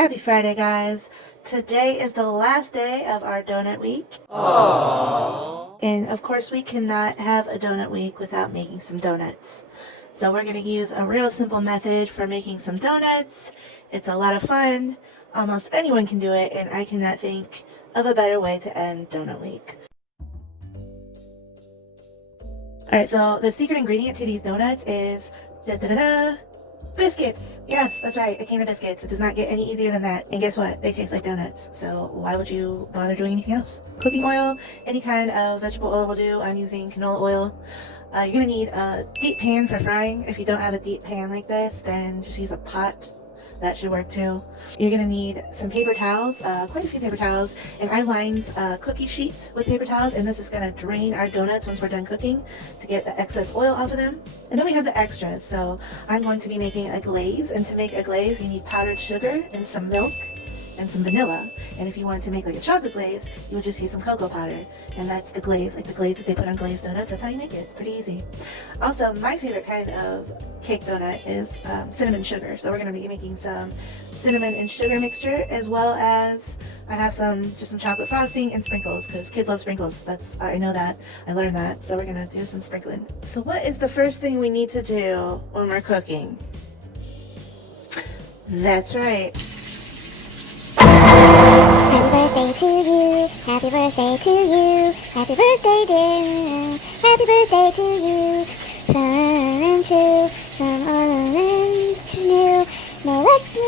Happy Friday, guys. Today is the last day of our donut week. Aww. And of course, we cannot have a donut week without making some donuts. So we're going to use a real simple method for making some donuts. It's a lot of fun. Almost anyone can do it, and I cannot think of a better way to end donut week. Alright, so the secret ingredient to these donuts is biscuits. Yes, that's right, a can of biscuits. It does not get any easier than that. And guess what? They taste like donuts. So why would you bother doing anything else? Cooking oil, any kind of vegetable oil will do. I'm using canola oil. You're going to need a deep pan for frying. If you don't have a deep pan like this, then just use a pot. That should work too. You're going to need some paper towels, quite a few paper towels, and I lined a cookie sheet with paper towels, and this is going to drain our donuts once we're done cooking to get the excess oil off of them. And then we have the extras, so I'm going to be making a glaze, and to make a glaze you need powdered sugar and some milk and some vanilla. And if you wanted to make like a chocolate glaze, you would just use some cocoa powder, and that's the glaze, like the glaze that they put on glazed donuts. That's how you make it. Pretty easy. Also, my favorite kind of cake donut is cinnamon sugar. So we're going to be making some cinnamon and sugar mixture, as well as I have just some chocolate frosting and sprinkles, because kids love sprinkles. I know that. I learned that. So we're going to do some sprinkling. So what is the first thing we need to do when we're cooking? That's right. Happy birthday to you, happy birthday to you, happy birthday dear, happy birthday to you, fun and true, from all around you, may luck be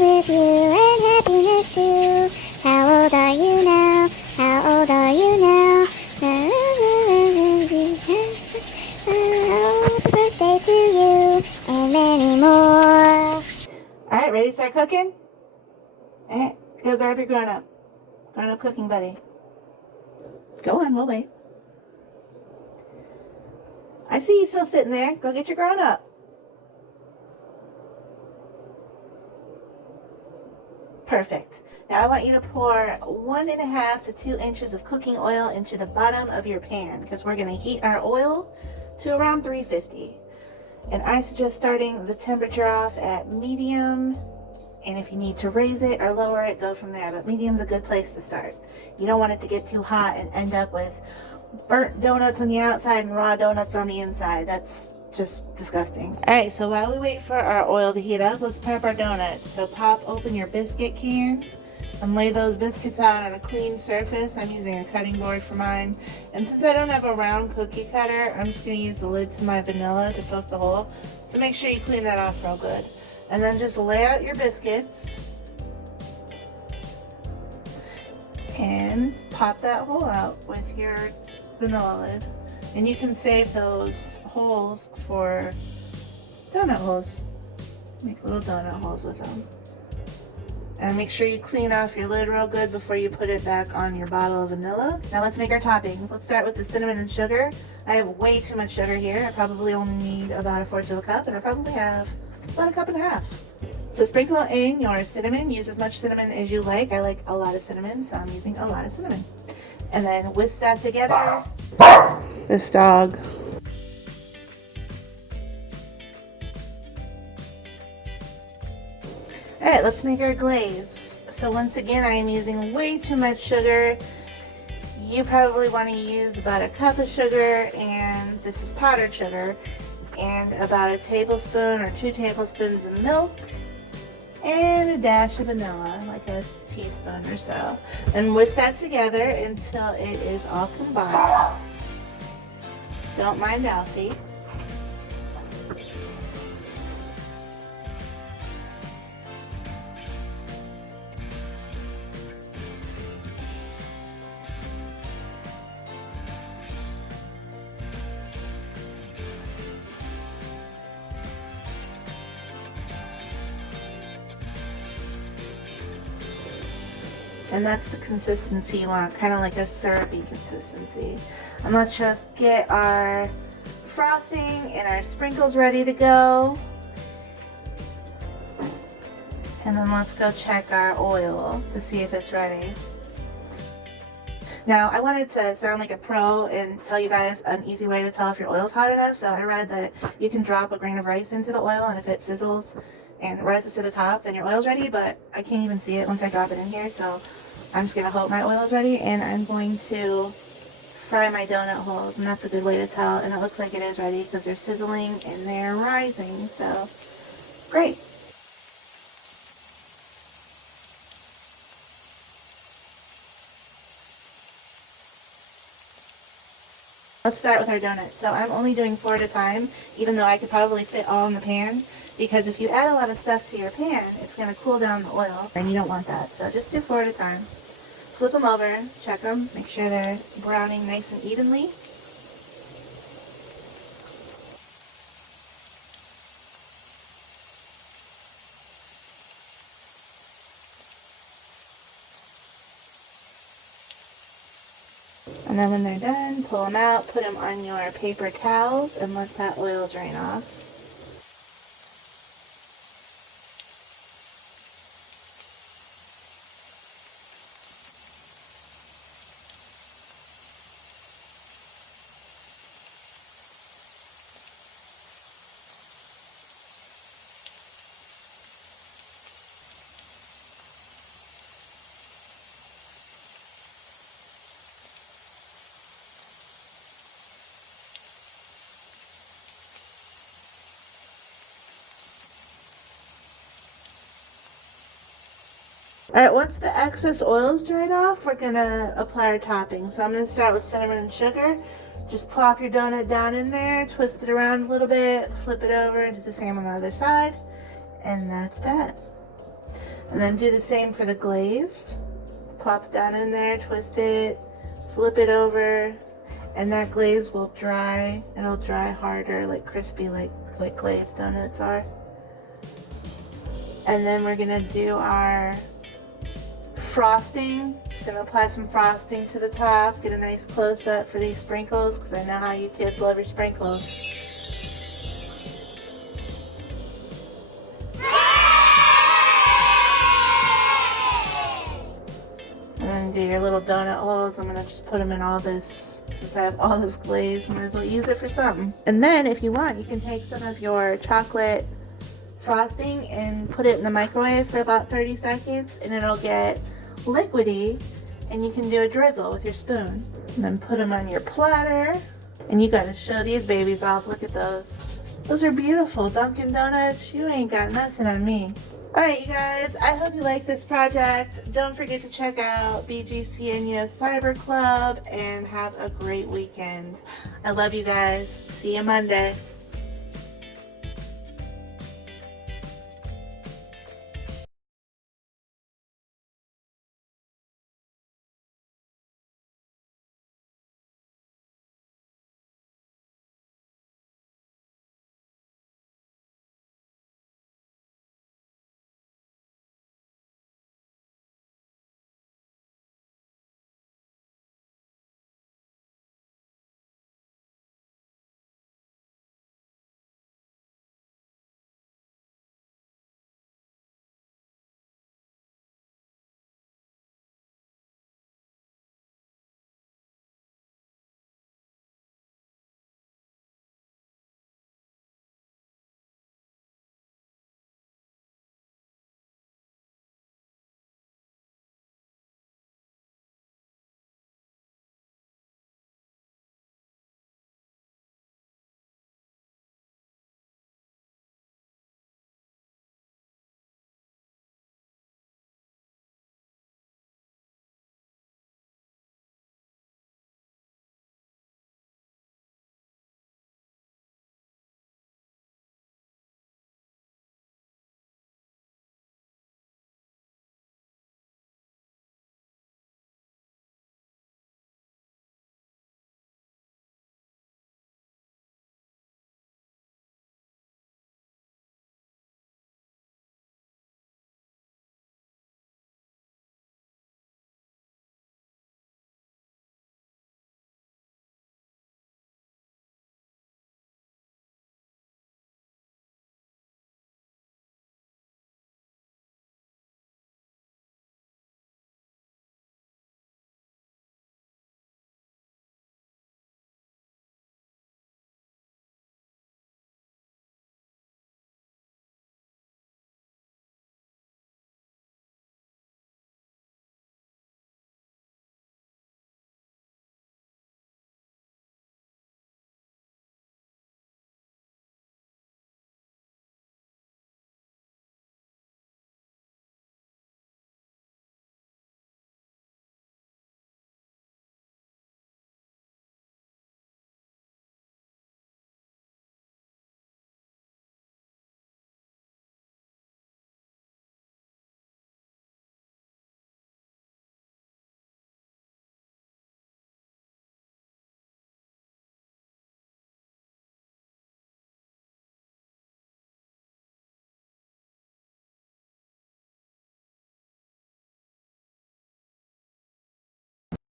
with you and happiness too. How old are you now, how old are you now, happy birthday to you, and many more. Alright, ready to start cooking? Go grab your grown-up cooking buddy. Go on, we'll wait. I see you still sitting there. Go get your grown-up. Perfect. Now I want you to pour 1.5 to 2 inches of cooking oil into the bottom of your pan, because we're going to heat our oil to around 350. And I suggest starting the temperature off at medium. And if you need to raise it or lower it, go from there. But medium's a good place to start. You don't want it to get too hot and end up with burnt donuts on the outside and raw donuts on the inside. That's just disgusting. Alright, so while we wait for our oil to heat up, let's prep our donuts. So pop open your biscuit can and lay those biscuits out on a clean surface. I'm using a cutting board for mine. And since I don't have a round cookie cutter, I'm just going to use the lid to my vanilla to poke the hole. So make sure you clean that off real good. And then just lay out your biscuits and pop that hole out with your vanilla lid. And you can save those holes for donut holes. Make little donut holes with them. And make sure you clean off your lid real good before you put it back on your bottle of vanilla. Now let's make our toppings. Let's start with the cinnamon and sugar. I have way too much sugar here. I probably only need about 1/4 cup, and I probably have about 1.5 cups. So sprinkle in your cinnamon. Use as much cinnamon as you like. I like a lot of cinnamon, so I'm using a lot of cinnamon. And then whisk that together. This dog. Alright, let's make our glaze. So once again, I am using way too much sugar. You probably want to use about 1 cup of sugar, and this is powdered sugar, and about 1 tablespoon or 2 tablespoons of milk, and a dash of vanilla, like a teaspoon or so. And whisk that together until it is all combined. Don't mind Alfie. And that's the consistency you want, kind of like a syrupy consistency. And let's just get our frosting and our sprinkles ready to go. And then let's go check our oil to see if it's ready. Now, I wanted to sound like a pro and tell you guys an easy way to tell if your oil's hot enough. So I read that you can drop a grain of rice into the oil, and if it sizzles, and rises to the top, then your oil's ready, but I can't even see it once I drop it in here, so I'm just going to hope my oil is ready, and I'm going to fry my donut holes, and that's a good way to tell, and it looks like it is ready because they're sizzling and they're rising, so great. Let's start with our donuts. So I'm only doing 4 at a time, even though I could probably fit all in the pan, because if you add a lot of stuff to your pan, it's going to cool down the oil, and you don't want that. So just do 4 at a time. Flip them over, check them, make sure they're browning nice and evenly. And then when they're done, pull them out, put them on your paper towels, and let that oil drain off. Alright, once the excess oil is dried off, we're going to apply our topping. So I'm going to start with cinnamon and sugar. Just plop your donut down in there, twist it around a little bit, flip it over, and do the same on the other side. And that's that. And then do the same for the glaze. Plop it down in there, twist it, flip it over, and that glaze will dry. It'll dry harder, like crispy, like glazed donuts are. And then we're going to do our frosting. Gonna apply some frosting to the top, get a nice close-up for these sprinkles, because I know how you kids love your sprinkles. And then do your little donut holes. I'm gonna just put them in all this, since I have all this glaze, might as well use it for something. And then if you want, you can take some of your chocolate frosting and put it in the microwave for about 30 seconds, and it'll get liquidy, and you can do a drizzle with your spoon. And then put them on your platter, and you gotta show these babies off. Look at those. Those are beautiful. Dunkin' Donuts, you ain't got nothing on me. Alright, you guys, I hope you like this project. Don't forget to check out BGCNUS Cyber Club, and have a great weekend. I love you guys. See you Monday.